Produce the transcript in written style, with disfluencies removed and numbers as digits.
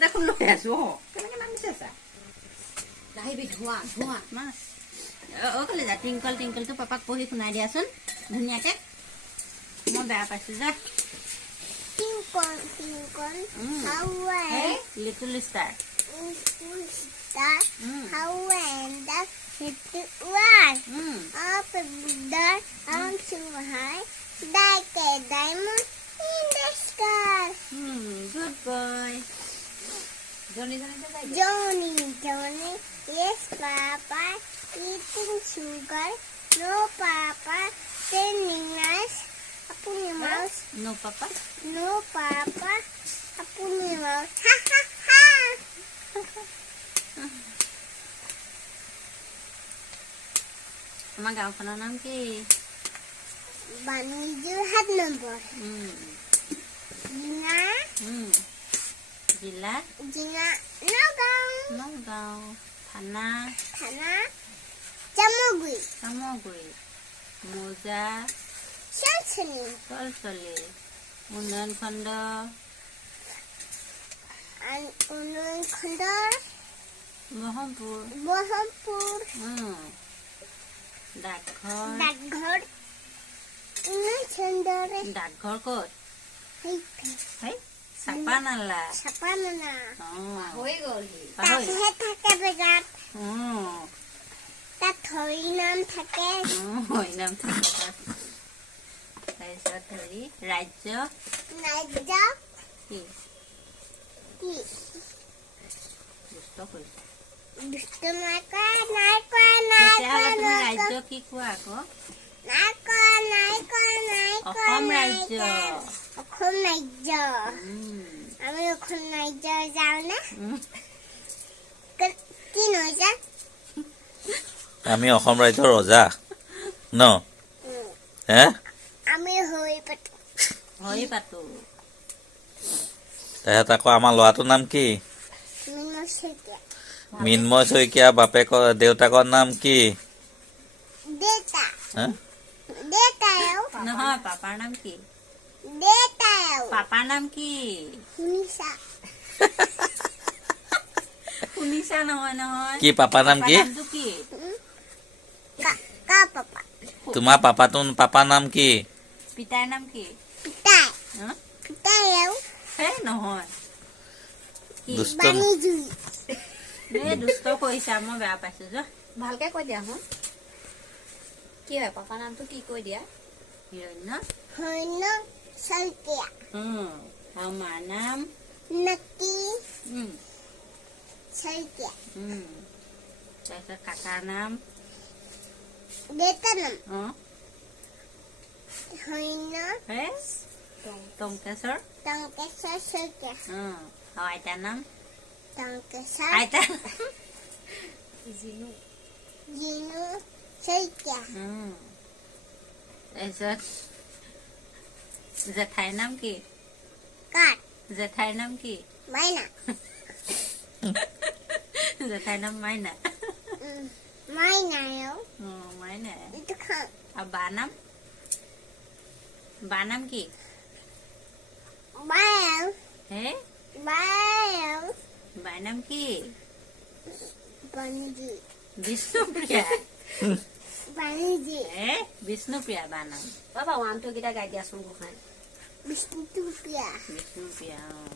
দেখোন লৈ আছো কেনেকে নামিছে চা আহিবি ধোঁৱা ধোঁৱা মাছ কলে যা টিংকল টিংকলটো পাপাক পঢ়ি শুনাই দিয়াচোন ধুনীয়াকে মই বেয়া পাইছো যা Twinkle, twinkle, how little star little star, how the little one. Up the arm so high, like a diamond in the sky. Good boy Johnny Johnny, Johnny, yes, Papa, eating sugar. No, Papa, standing nice. Upon your mouse. No papa No, Papa, upon your mouse. Ha ha ha! আমাৰ গাঁওখনৰ নাম কি Banijurhat number. Jina, জিলা Jina, Nogam, Nagaon থানা Thana, Jamogui, Chamaguri মোজা Shalsani, Chalchali উন্নয়ন খণ্ড and Unun Kondor, মহমপুৰ Bohampur, ডাকঘৰ Daghor, Unun Chandore, ডাকঘৰ ক'ত Hippie, হেই চাপা নালা Sapanana. হৈ গ'লহি পাহৰি তাতহে থাকে বেগাত অঁ তাত হৰি নাম থাকে নাম থাকে তাত তাৰপিছত হেৰি ৰাজ্য নাইজ কি কি দুষ্ট কৰিছে দুষ্ট নাই কৰা তেতিয়াহ'লে তুমি ৰাজ্য কি কোৱা আকৌ অসম ৰাজ্য অসম ৰাজ্য আমি অসম ৰাজ্য যাওঁনে কি নহয় যা আমি অসম ৰাজ্যৰ ৰজা ন হে আমি হৈ পাতো হৈ পাতো তাৰপিছত আকৌ আমাৰ ল'ৰাটোৰ নাম কি মিন্ময় শইকীয়া বাপেকৰ দেউতাকৰ নাম কি দেতা হে দেতাও নহয় পাপাৰ নাম কি দেতাও পাপাৰ নাম কি শুনিছা শুনিছা নহয় নহয় কি পাপাৰ নাম কি নামটো কি কা পাপা তোমাৰ পাপাৰ নাম কি পিতাৰ নাম কি পিতাই হা? পিতাইও সেই নহয় কি দুষ্ট বাণীজুই এই দুষ্ট কৰিছা মই বেয়া পাইছো যা ভালকে কৈ দিয়া হা কি হয় পাপা নামটো কি কৈ দিয়া হিৰণ্য হৰ্ণ শইকীয়া আৰু মাৰ নাম নকি উম, শইকীয়া তাৰপিছত কাকাৰ নাম দেউতাৰ নাম অঁ হৰ্ণ হে টংকেশ্বৰ টংকেশ্বৰ শইকীয়া আৰু আইতাৰ নাম টংকেশ্বৰ আইতাৰ জিনু জিনু শইকীয়া তাৰপিছত জেঠাইৰ নাম কি কাঠ জেঠাইৰ নাম কি মাইনা জেঠাইৰ নাম মাইনা মাইনাও মাইনা এইটো খাওঁ আৰু বা নাম কি বায়েও হে বায়েও বাৰ নাম কি বাণীজুই বিষ্ণুপ্ৰিয়া বাণীজুই হে বিষ্ণুপ্ৰিয়া বাৰ নাম বাবা 1 2 কেইটা গাই দিয়াচোন গোসাঁই বিষ্ণুপ্ৰিয়া বিষ্ণুপ্ৰিয়া